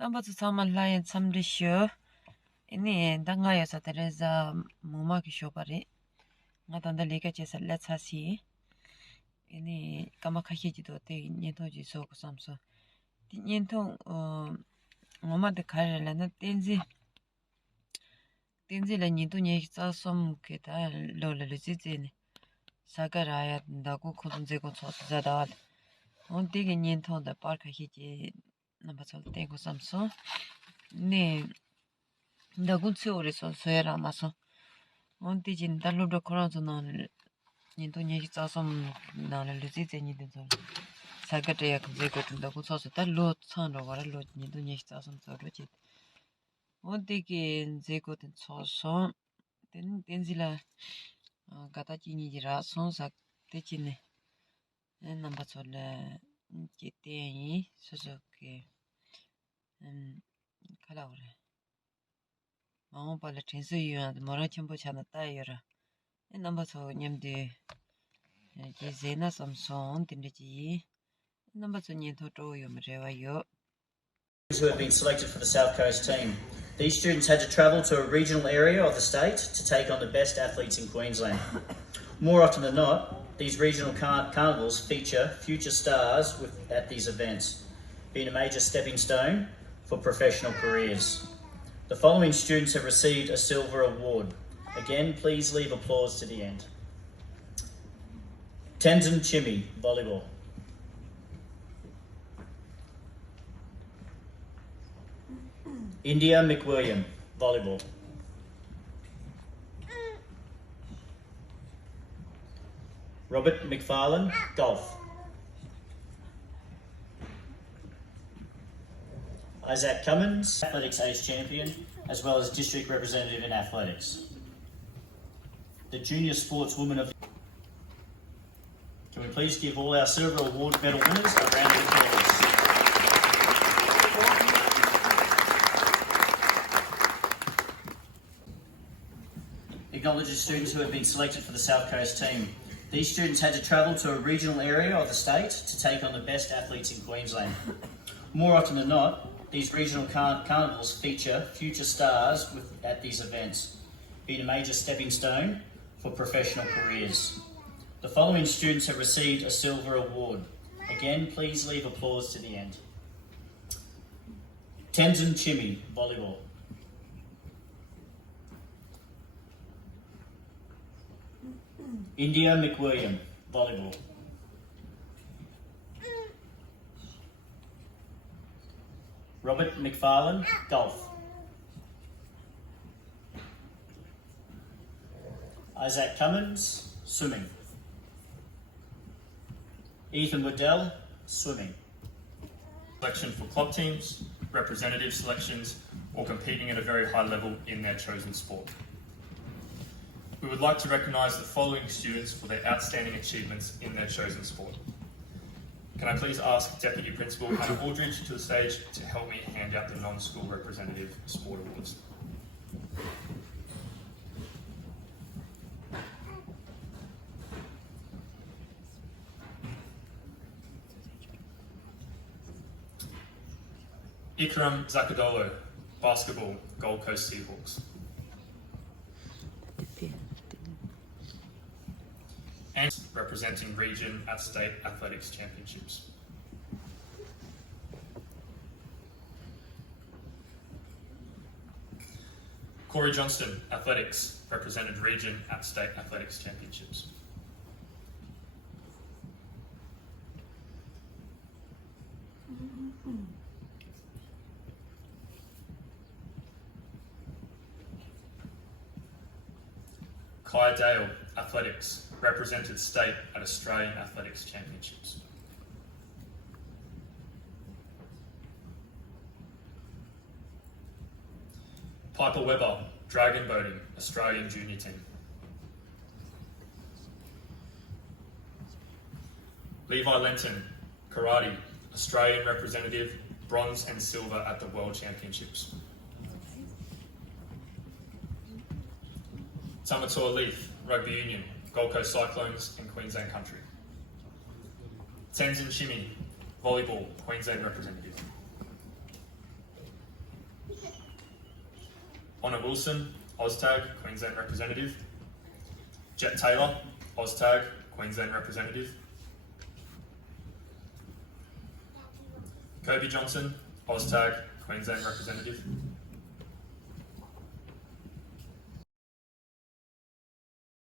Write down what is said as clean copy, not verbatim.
Number to some lion some ratio. In the end, Dangayasa Teresa Mumaki Shopari. Not on the legacies, let's see. Any Kamakahi to take Nietoji so some so. The Niento Mama the Karen and Tenzin Nitu some Kita Lola Lucitin Sagaraya Dagu Kunzego Zadal. On digging into the park hiji number so take some so. Ne the good series of Sierra Maso. On teaching the Ludo Corazon on into some non Lucitin in the Sagate Zego to the good source that Lord Son or a lot into some sort of it. On digging Zego and so then Denzilla Gatachini Rasons are teaching and numbers on the Kitty Suzuki color. Oh, but the Tinsu and Morachimbo Chana Tire. And numbers of Nyamdi Gizena some song in the G. Numbers on Yentoto, you Marewa. Who have been selected for the South Coast team. These students had to travel to a regional area of the state to take on the best athletes in Queensland. More often than not, these regional carnivals feature future stars at these events, being a major stepping stone for professional careers. The following students have received a silver award. Again, please leave applause to the end. Tenzin Chimi, volleyball. India McWilliam, volleyball. Robert McFarlane, golf. Isaac Cummins, athletics age champion, as well as district representative in athletics. The junior sportswoman of... Can we please give all our silver award medal winners a round of applause? Acknowledges students who have been selected for the South Coast team. These students had to travel to a regional area of the state to take on the best athletes in Queensland. More often than not, these regional carnivals feature future stars at these events, being a major stepping stone for professional careers. The following students have received a silver award. Again, please leave applause to the end. Tenzin Chimi, volleyball. India McWilliam, volleyball. Robert McFarlane, golf. Isaac Cummins, swimming. Ethan Waddell, swimming. Selection for club teams, representative selections, or competing at a very high level in their chosen sport. We would like to recognise the following students for their outstanding achievements in their chosen sport. Can I please ask Deputy Principal Hannah Aldridge to the stage to help me hand out the non-school representative sport awards. Ikram Zakadolo, basketball, Gold Coast Seahawks. And representing region at state athletics championships. Corey Johnston, athletics, represented region at state athletics championships. Kai Dale, athletics, represented state at Australian Athletics Championships. Piper Webber, dragon boating, Australian junior team. Levi Lenton, karate, Australian representative, bronze and silver at the World Championships. Tamatua Leaf, rugby union, Gold Coast Cyclones and Queensland Country. Tenzin Chimi, volleyball, Queensland representative. Honor Wilson, OzTag, Queensland representative. Jet Taylor, OzTag, Queensland representative. Kobe Johnson, OzTag, Queensland representative.